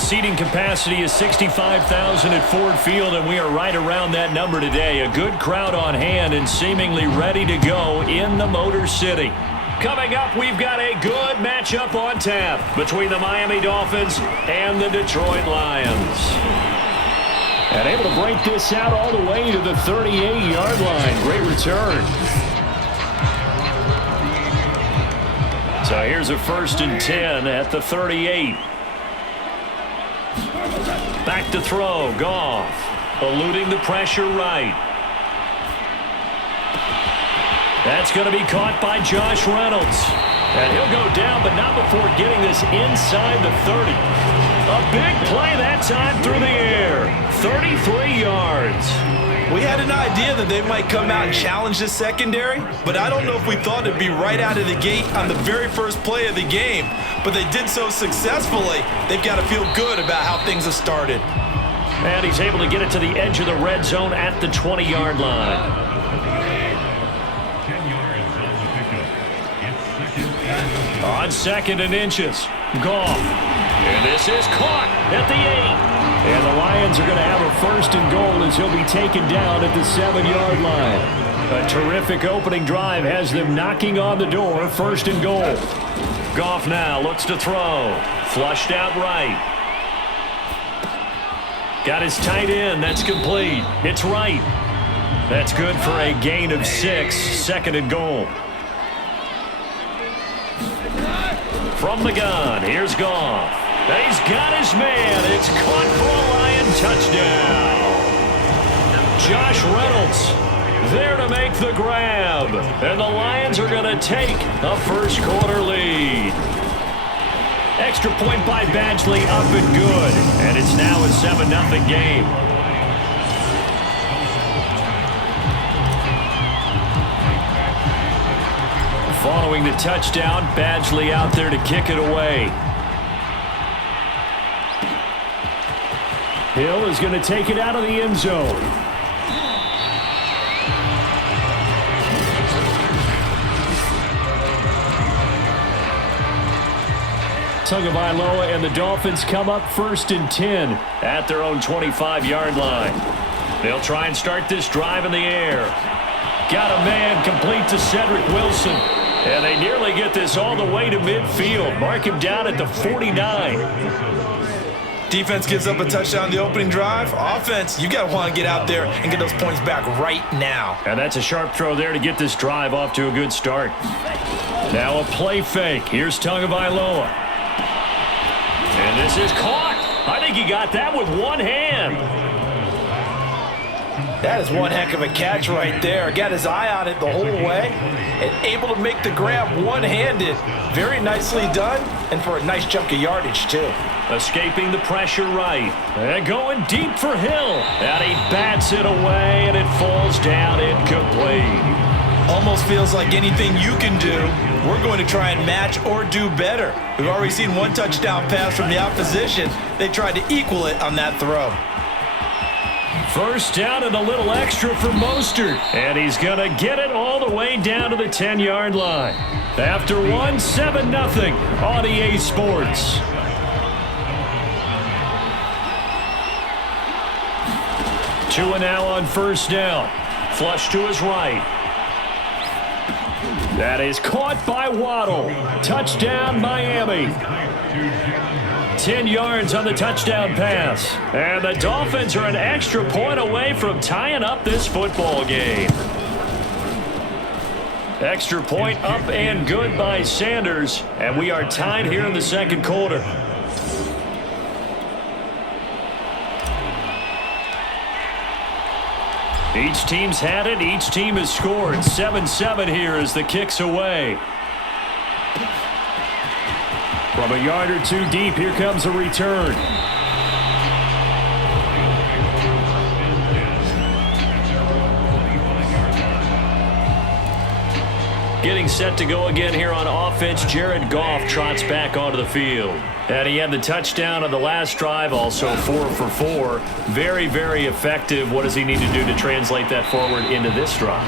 seating capacity is 65,000 at Ford Field, and we are right around that number today. A good crowd on hand and seemingly ready to go in the Motor City. Coming up, we've got a good matchup on tap between the Miami Dolphins and the Detroit Lions. And able to break this out all the way to the 38-yard line. Great return. So here's a 1st and 10 at the 38. Back to throw, Goff. Eluding the pressure right. That's going to be caught by Josh Reynolds. And he'll go down, but not before getting this inside the 30. A big play that time through the air. 33 yards. We had an idea that they might come out and challenge this secondary, but I don't know if we thought it'd be right out of the gate on the very first play of the game. But they did so successfully, they've got to feel good about how things have started. And he's able to get it to the edge of the red zone at the 20-yard line. On 2nd and inches, Goff. And this is caught at the 8. And the Lions are going to have a 1st and goal as he'll be taken down at the 7-yard line. A terrific opening drive has them knocking on the door. 1st and goal. Goff now looks to throw. Flushed out right. Got his tight end. That's complete. It's right. That's good for a gain of 6. 2nd and goal. From the gun, here's Goff. And he's got his man. It's caught for a Lion touchdown. Josh Reynolds there to make the grab. And the Lions are going to take a first-quarter lead. Extra point by Badgley up and good. And it's now a 7-0 game. Following the touchdown, Badgley out there to kick it away. Hill is going to take it out of the end zone. Tagovailoa and the Dolphins come up 1st and 10 at their own 25-yard line. They'll try and start this drive in the air. Got a man complete to Cedric Wilson. And they nearly get this all the way to midfield. Mark him down at the 49. Defense gives up a touchdown on the opening drive. Offense, you got to want to get out there and get those points back right now. And that's a sharp throw there to get this drive off to a good start. Now a play fake. Here's Tagovailoa. And this is caught. I think he got that with one hand. That is one heck of a catch right there. Got his eye on it the whole way and able to make the grab one-handed. Very nicely done and for a nice chunk of yardage, too. Escaping the pressure right. And going deep for Hill. And he bats it away, and it falls down incomplete. Almost feels like anything you can do, we're going to try and match or do better. We've already seen one touchdown pass from the opposition. They tried to equal it on that throw. First down and a little extra for Mostert. And he's going to get it all the way down to the 10-yard line. After 7-0 on EA Sports. Two and now on 1st down. Flush to his right. That is caught by Waddle. Touchdown, Miami. 10 yards on the touchdown pass. And the Dolphins are an extra point away from tying up this football game. Extra point up and good by Sanders. And we are tied here in the 2nd quarter. Each team's had it. Each team has scored. 7-7 here as the kick's away. From a yard or two deep, here comes a return. Getting set to go again here on offense, Jared Goff trots back onto the field. And he had the touchdown on the last drive, also 4 for 4. Very, very effective. What does he need to do to translate that forward into this drive?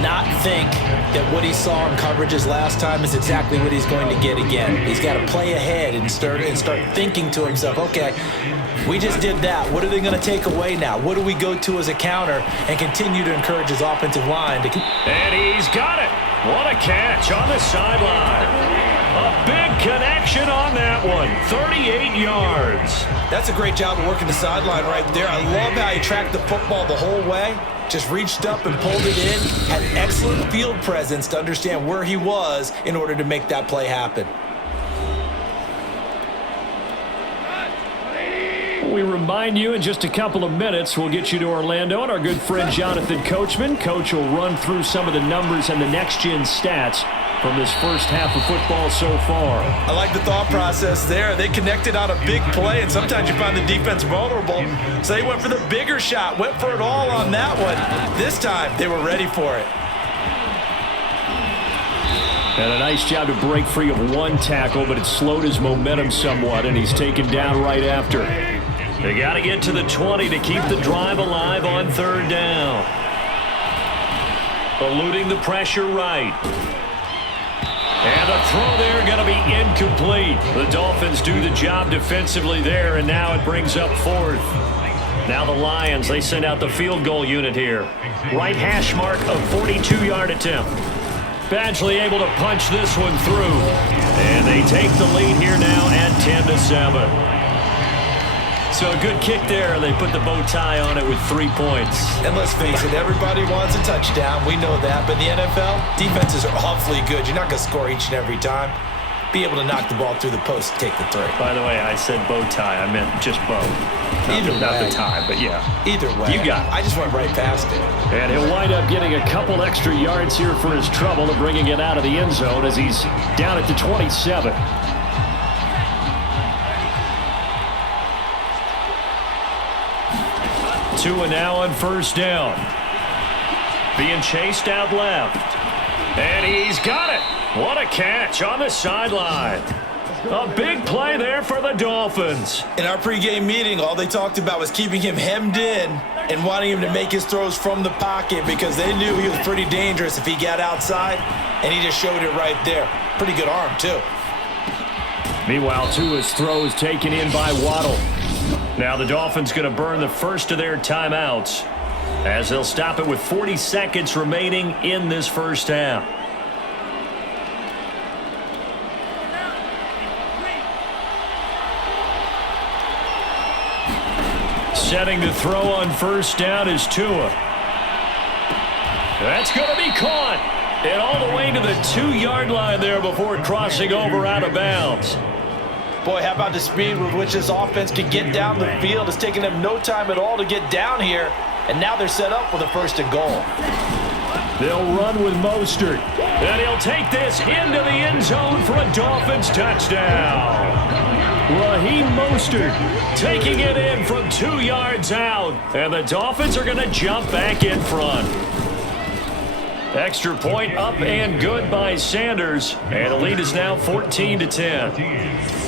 not think that what he saw in coverages last time is exactly what he's going to get again. He's got to play ahead and start thinking to himself, okay, we just did that. What are they going to take away now? What do we go to as a counter, and continue to encourage his offensive line to... And he's got it. What a catch on the sideline. A big connection on that one. 38 yards. That's a great job of working the sideline right there. I love how he tracked the football the whole way. Just reached up and pulled it in. Had excellent field presence to understand where he was in order to make that play happen. We remind you in just a couple of minutes, we'll get you to Orlando and our good friend Jonathan Coachman. Coach will run through some of the numbers and the next-gen stats from this first half of football so far. I like the thought process there. They connected on a big play, and sometimes you find the defense vulnerable. So they went for the bigger shot, went for it all on that one. This time, they were ready for it. And a nice job to break free of one tackle, but it slowed his momentum somewhat, and he's taken down right after. They got to get to the 20 to keep the drive alive on third down. Eluding the pressure right. And the throw there going to be incomplete. The Dolphins do the job defensively there, and now it brings up fourth. Now the Lions, they send out the field goal unit here. Right hash mark of 42-yard attempt. Badgley able to punch this one through. And they take the lead here now at 10-7. So a good kick there. They put the bow tie on it with 3 points. And let's face it, everybody wants a touchdown. We know that. But in the NFL, defenses are awfully good. You're not going to score each and every time. Be able to knock the ball through the post and take the three. By the way, I said bow tie. I meant just bow. Not the tie, but yeah. Either way. You got it. I just went right past it. And he'll wind up getting a couple extra yards here for his trouble and bringing it out of the end zone as he's down at the 27. Tua now on first down. Being chased out left. And he's got it. What a catch on the sideline. A big play there for the Dolphins. In our pregame meeting, all they talked about was keeping him hemmed in and wanting him to make his throws from the pocket because they knew he was pretty dangerous if he got outside, and he just showed it right there. Pretty good arm, too. Meanwhile, Tua's throw is taken in by Waddle. Now the Dolphins going to burn the first of their timeouts as they'll stop it with 40 seconds remaining in this first half. Setting to throw on first down is Tua. That's going to be caught. And all the way to the 2-yard line there before crossing over out of bounds. Boy, how about the speed with which this offense can get down the field? It's taken them no time at all to get down here, and now they're set up with a first and goal. They'll run with Mostert, and he'll take this into the end zone for a Dolphins touchdown. Raheem Mostert taking it in from 2 yards out, and the Dolphins are going to jump back in front. Extra point up and good by Sanders, and the lead is now 14-10.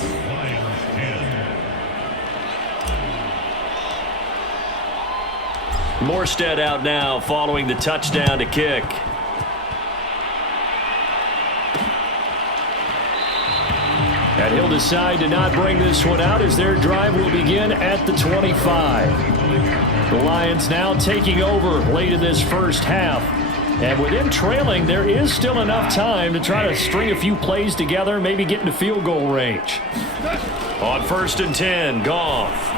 Morstead out now following the touchdown to kick. And he'll decide to not bring this one out as their drive will begin at the 25. The Lions now taking over late in this first half. And with them trailing, there is still enough time to try to string a few plays together, maybe get into field goal range. On 1st and 10, Goff.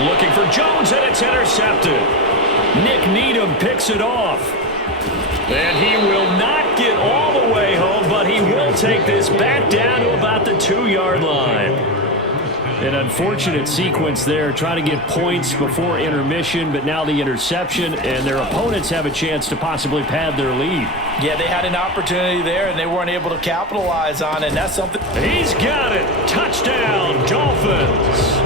Looking for Jones, and it's intercepted. Nick Needham picks it off. And he will not get all the way home, but he will take this back down to about the 2-yard line. An unfortunate sequence there, trying to get points before intermission, but now the interception, and their opponents have a chance to possibly pad their lead. Yeah, they had an opportunity there, and they weren't able to capitalize on it, and that's something. He's got it. Touchdown, Dolphins.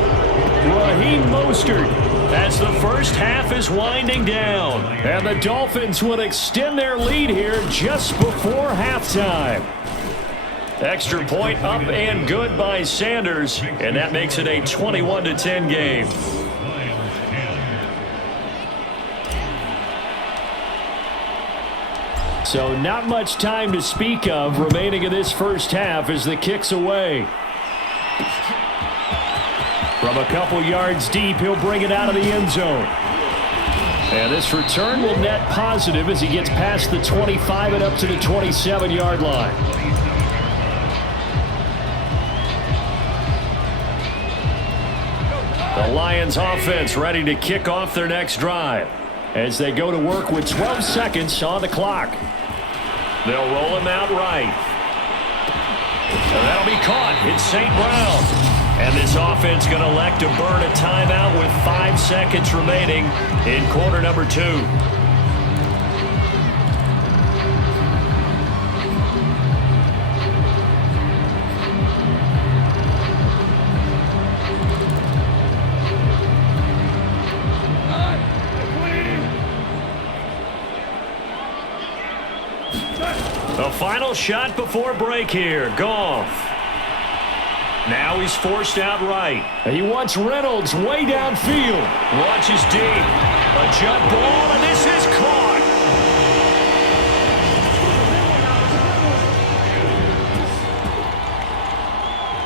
Raheem Mostert as the first half is winding down. And the Dolphins will extend their lead here just before halftime. Extra point up and good by Sanders, and that makes it a 21-10 game. So not much time to speak of remaining in this first half as the kick's away. From a couple yards deep, he'll bring it out of the end zone. And this return will net positive as he gets past the 25 and up to the 27-yard line. The Lions offense ready to kick off their next drive as they go to work with 12 seconds on the clock. They'll roll him out right. And that'll be caught. It's St. Brown. And this offense going to elect to burn a timeout with 5 seconds remaining in quarter number 2. The final shot before break here. Goff. Now he's forced out right. He wants Reynolds way downfield. Launches deep. A jump ball, and this is caught.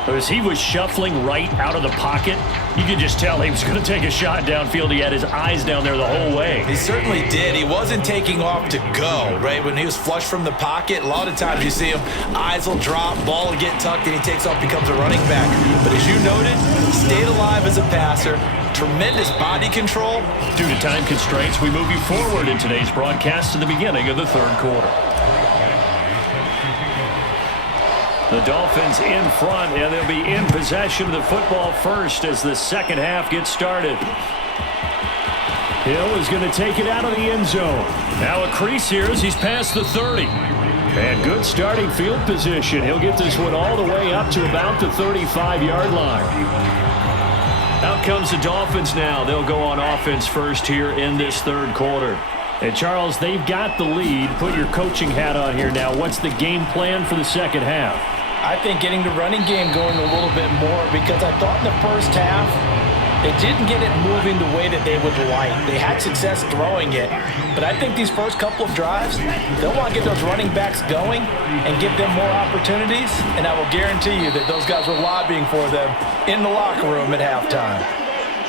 As he was shuffling right out of the pocket, you could just tell he was going to take a shot downfield. He had his eyes down there the whole way. He certainly did. He wasn't taking off to go, right? When he was flush from the pocket, a lot of times you see him, eyes will drop, ball will get tucked, and he takes off, becomes a running back. But as you noted, stayed alive as a passer, tremendous body control. Due to time constraints, we move you forward in today's broadcast to the beginning of the third quarter. The Dolphins in front, and they'll be in possession of the football first as the second half gets started. Hill is going to take it out of the end zone. Now a crease here as he's past the 30. And good starting field position. He'll get this one all the way up to about the 35-yard line. Out comes the Dolphins now. They'll go on offense first here in this third quarter. And Charles, they've got the lead. Put your coaching hat on here now. What's the game plan for the second half? I think getting the running game going a little bit more, because I thought in the first half they didn't get it moving the way that they would like. They had success throwing it, but I think these first couple of drives, they'll want to get those running backs going and give them more opportunities, and I will guarantee you that those guys were lobbying for them in the locker room at halftime.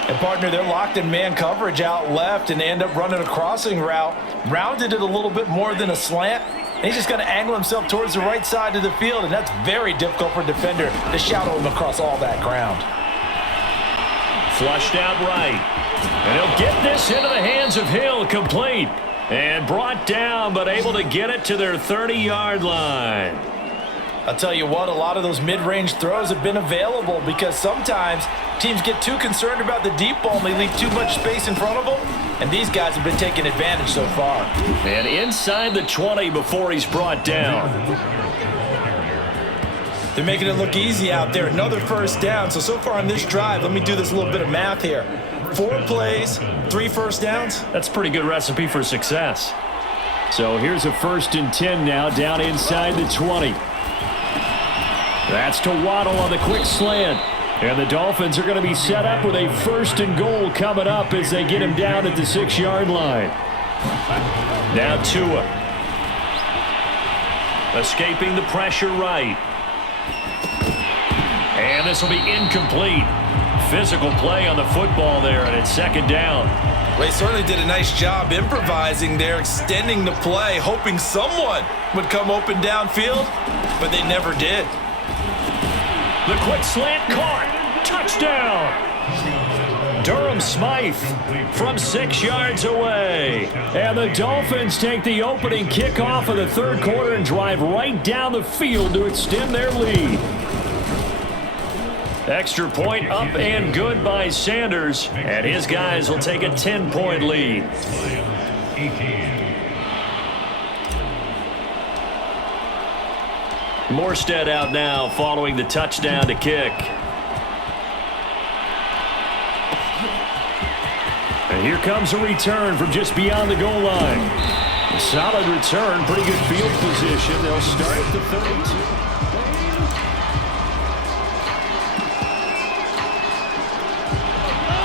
And partner, they're locked in man coverage out left, and they end up running a crossing route, rounded it a little bit more than a slant. And he's just going to angle himself towards the right side of the field, and that's very difficult for a defender to shadow him across all that ground. Flushed out right. And he'll get this into the hands of Hill, complete. And brought down, but able to get it to their 30-yard line. I'll tell you what, a lot of those mid-range throws have been available because sometimes teams get too concerned about the deep ball and they leave too much space in front of them. And these guys have been taking advantage so far. And inside the 20 before he's brought down. They're making it look easy out there. Another first down. So far on this drive, let me do this little bit of math here. 4 plays, 3 first downs. That's a pretty good recipe for success. So here's a 1st and 10 now, down inside the 20. That's to Waddle on the quick slant. And the Dolphins are going to be set up with a 1st and goal coming up as they get him down at the 6-yard line. Now Tua. Escaping the pressure right. And this will be incomplete. Physical play on the football there, and it's 2nd down. They certainly did a nice job improvising there, extending the play, hoping someone would come open downfield, but they never did. The quick slant caught. Touchdown. Durham Smythe from 6 yards away. And the Dolphins take the opening kickoff of the third quarter and drive right down the field to extend their lead. Extra point up and good by Sanders. And his guys will take a 10-point lead. Morstead out now following the touchdown to kick. And here comes a return from just beyond the goal line. A solid return, pretty good field position. They'll start at the 32.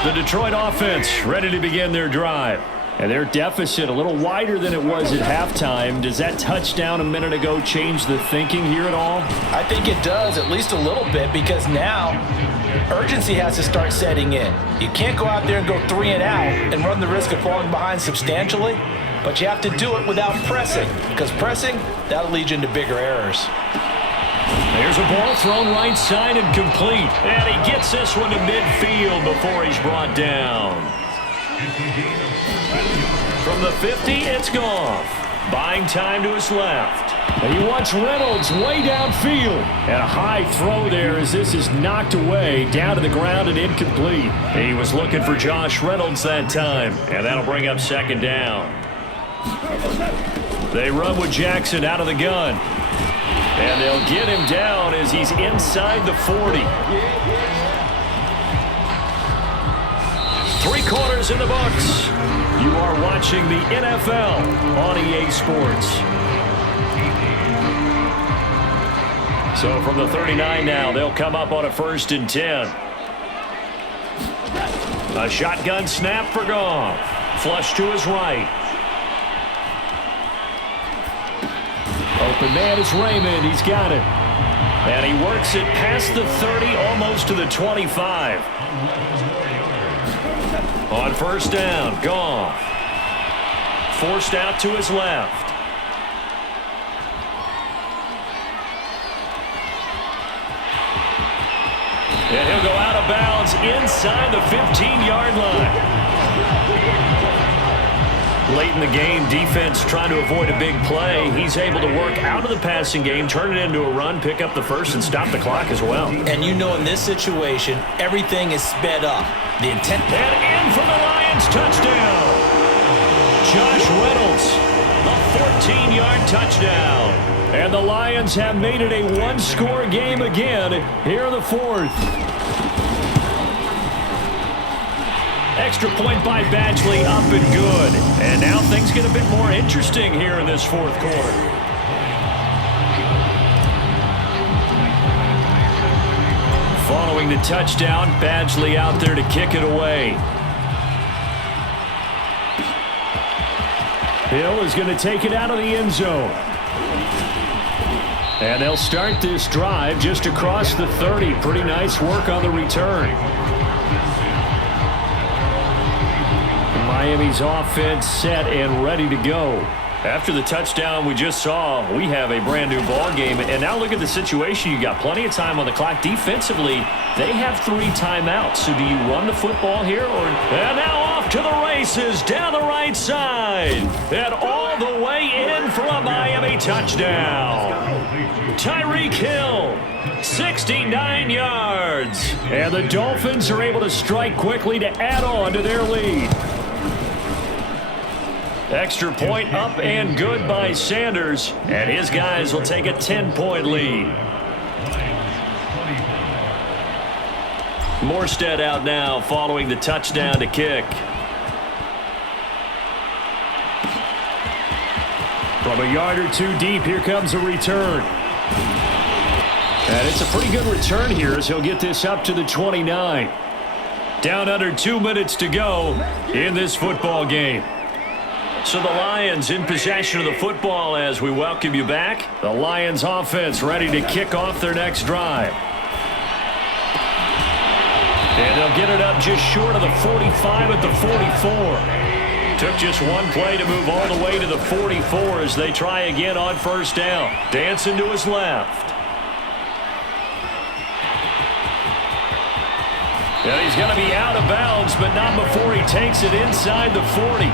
The Detroit offense ready to begin their drive. And their deficit a little wider than it was at halftime. Does that touchdown a minute ago change the thinking here at all? I think it does, at least a little bit, because now urgency has to start setting in. You can't go out there and go 3 and out and run the risk of falling behind substantially, but you have to do it without pressing, because pressing, that'll lead you into bigger errors. There's a ball thrown right side and complete. And he gets this one to midfield before he's brought down. From the 50, it's Goff. Buying time to his left. And he wants Reynolds way downfield. And a high throw there as this is knocked away, down to the ground and incomplete. He was looking for Josh Reynolds that time. And that'll bring up second down. They run with Jackson out of the gun. And they'll get him down as he's inside the 40. 3 quarters in the books. You are watching the NFL on EA Sports. So from the 39 now, they'll come up on a 1st and 10. A shotgun snap for Goff. Flush to his right. Open man is Raymond. He's got it. And he works it past the 30, almost to the 25. On 1st down, Goff. Forced out to his left. And he'll go out of bounds inside the 15-yard line. Late in the game, defense trying to avoid a big play. He's able to work out of the passing game, turn it into a run, pick up the first, and stop the clock as well. And you know in this situation, everything is sped up. The intent. And in for the Lions, touchdown. Josh Reynolds, a 14-yard touchdown. And the Lions have made it a 1-score game again here in the 4th. Extra point by Badgley, up and good. And now things get a bit more interesting here in this 4th quarter. Following the touchdown, Badgley out there to kick it away. Hill is going to take it out of the end zone. And they'll start this drive just across the 30. Pretty nice work on the return. Miami's offense set and ready to go. After the touchdown we just saw, we have a brand new ball game. And now look at the situation. You got plenty of time on the clock. Defensively, they have 3 timeouts. So do you run the football here? And now off to the races down the right side. And all the way in for a Miami touchdown. Tyreek Hill, 69 yards. And the Dolphins are able to strike quickly to add on to their lead. Extra point up and good by Sanders, and his guys will take a 10-point lead. Morstead out now following the touchdown to kick. From a yard or 2 deep, here comes a return. And it's a pretty good return here as he'll get this up to the 29. Down under 2 minutes to go in this football game. So the Lions in possession of the football as we welcome you back. The Lions offense ready to kick off their next drive. And they'll get it up just short of the 45 at the 44. Took just one play to move all the way to the 44 as they try again on 1st down. Dancing to his left. And he's going to be out of bounds, but not before he takes it inside the 40.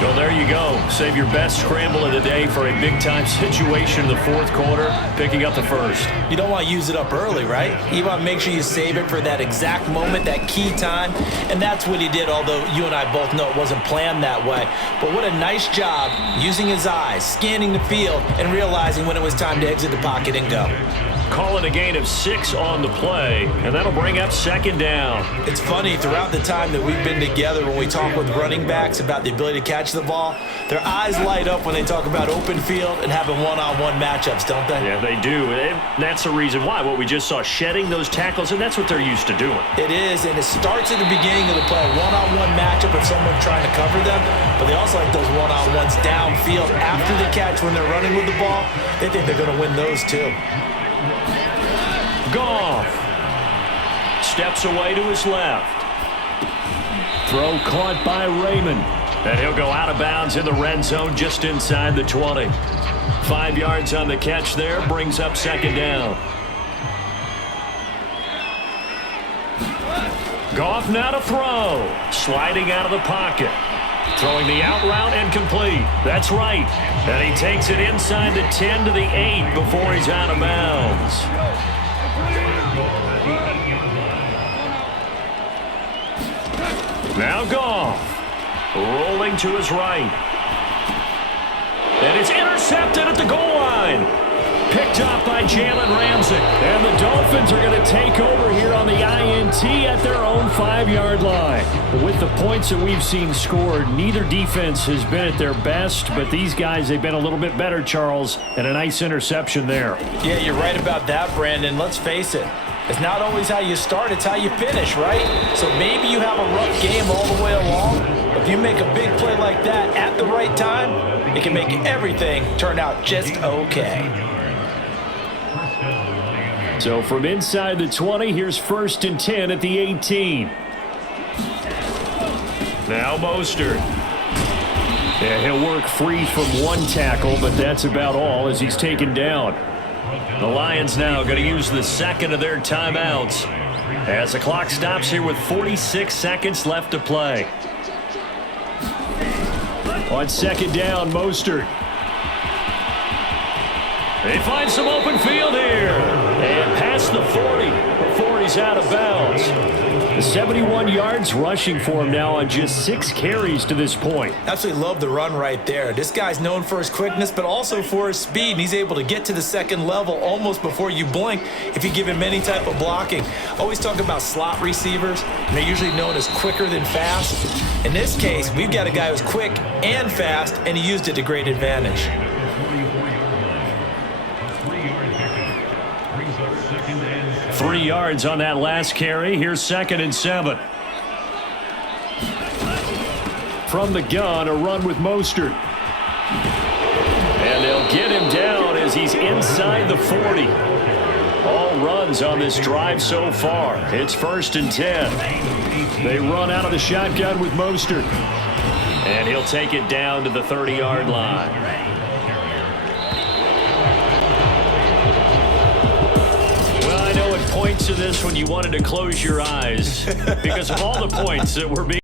So there you go. Save your best scramble of the day for a big-time situation in the 4th quarter, picking up the 1st. You don't want to use it up early, right? You want to make sure you save it for that exact moment, that key time. And that's what he did, although you and I both know it wasn't planned that way. But what a nice job using his eyes, scanning the field, and realizing when it was time to exit the pocket and go. Calling a gain of 6 on the play, and that'll bring up 2nd down. It's funny, throughout the time that we've been together, when we talk with running backs about the ability to catch catch the ball, their eyes light up when they talk about open field and having one-on-one matchups, don't they? Yeah, they do. And that's the reason why. What we just saw, shedding those tackles, and that's what they're used to doing. It is, and it starts at the beginning of the play. One-on-one matchup with someone trying to cover them, but they also like those one-on-ones downfield after the catch when they're running with the ball. They think they're going to win those too. Goff steps away to his left. Throw caught by Raymond. And he'll go out of bounds in the red zone just inside the 20. 5 yards on the catch there, brings up second down. Goff now to throw. Sliding out of the pocket. Throwing the out route and complete. That's right. And he takes it inside the 10 to the 8 before he's out of bounds. Now Goff. Rolling to his right. And it's intercepted at the goal line. Picked up by Jalen Ramsey. And the Dolphins are going to take over here on the INT at their own 5-yard line. With the points that we've seen scored, neither defense has been at their best, but these guys, they've been a little bit better, Charles, and a nice interception there. Yeah, you're right about that, Brandon. Let's face it. It's not always how you start, it's how you finish, right? So maybe you have a rough game all the way along, but if you make a big play like that at the right time, it can make everything turn out just okay. So from inside the 20, here's 1st and 10 at the 18. Now Mostert. Yeah, he'll work free from one tackle, but that's about all as he's taken down. The Lions now going to use the second of their timeouts as the clock stops here with 46 seconds left to play. On second down, Mostert. He finds some open field here. And past the 40 before he's out of bounds. 71 yards rushing for him now on just 6 carries to this point. Absolutely love the run right there. This guy's known for his quickness, but also for his speed. And he's able to get to the second level almost before you blink if you give him any type of blocking. Always talk about slot receivers, and they're usually known as quicker than fast. In this case, we've got a guy who's quick and fast, and he used it to great advantage. 3 yards on that last carry. Here's 2nd and 7. From the gun, a run with Mostert. And they'll get him down as he's inside the 40. All runs on this drive so far. It's 1st and 10. They run out of the shotgun with Mostert. And he'll take it down to the 30-yard line. Points to this when you wanted to close your eyes because of all the points that were being